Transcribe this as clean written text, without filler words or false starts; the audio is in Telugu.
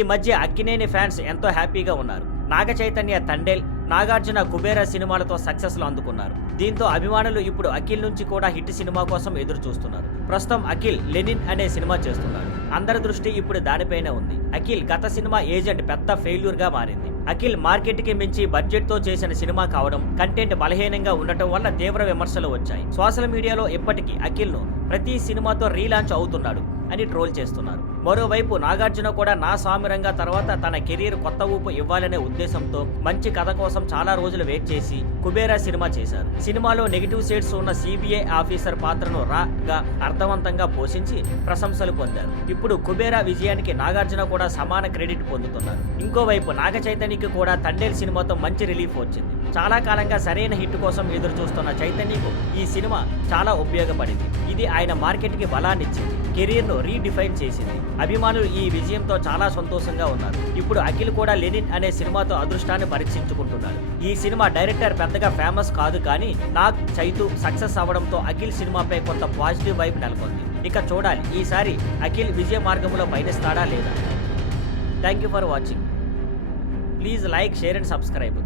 ఈ మధ్య అక్కినేని ఫ్యాన్స్ ఎంతో హ్యాపీగా ఉన్నారు. నాగ చైతన్య తండేల్, నాగార్జున కుబేర సినిమాలతో సక్సెస్లు అందుకున్నారు. దీంతో అభిమానులు ఇప్పుడు అఖిల్ నుంచి కూడా హిట్ సినిమా కోసం ఎదురు చూస్తున్నారు. ప్రస్తుతం అఖిల్ లెనిన్ అనే సినిమా చేస్తున్నాడు. అందరి దృష్టి ఇప్పుడు దానిపైనే ఉంది. అఖిల్ గత సినిమా ఏజెంట్ పెద్ద ఫెయిల్యూర్ గా మారింది. అఖిల్ మార్కెట్ కి మించి బడ్జెట్ తో చేసిన సినిమా కావడం, కంటెంట్ బలహీనంగా ఉండటం వల్ల తీవ్ర విమర్శలు వచ్చాయి. సోషల్ మీడియాలో ఇప్పటికీ అఖిల్ ను ప్రతి సినిమాతో రీలాంచ్ అవుతున్నాడు అని ట్రోల్ చేస్తున్నారు. మరోవైపు నాగార్జున కూడా నా సామిరంగా తర్వాత తన కెరీర్ కొత్త ఊపు ఇవ్వాలనే ఉద్దేశంతో మంచి కథ కోసం చాలా రోజులు వెయిట్ చేసి కుబేరా సినిమా చేశారు. సినిమాలో నెగిటివ్ షేడ్స్ ఉన్న సిబిఐ ఆఫీసర్ పాత్రను రాగా అర్థవంతంగా పోషించి ప్రశంసలు పొందారు. ఇప్పుడు కుబేరా విజయానికి నాగార్జున కూడా సమాన క్రెడిట్ పొందుతున్నారు. ఇంకోవైపు నాగ చైతన్యకి కూడా తండేల్ సినిమాతో మంచి రిలీఫ్ వచ్చింది. చాలా కాలంగా సరైన హిట్ కోసం ఎదురు చూస్తున్న చైతన్యకు ఈ సినిమా చాలా ఉపయోగపడింది. ఇది ఆయన మార్కెట్ కి బలాన్నిచ్చింది, కెరీర్ ను రీడిఫైన్ చేసింది. అభిమానులు ఈ విజయంతో చాలా సంతోషంగా ఉన్నారు. ఇప్పుడు అఖిల్ కూడా లెనిన్ అనే సినిమాతో అదృష్టాన్ని పరీక్షించుకుంటున్నాడు. ఈ సినిమా డైరెక్టర్ పెద్దగా ఫేమస్ కాదు, కానీ నాగ్ చైతు సక్సెస్ అవ్వడంతో అఖిల్ సినిమాపై కొంత పాజిటివ్ వైబ్ నెలకొంది. ఇక చూడాలి ఈసారి అఖిల్ విజయ మార్గంలో పయనిస్తాడా లేదా. Thank you for watching. Please like, share and subscribe.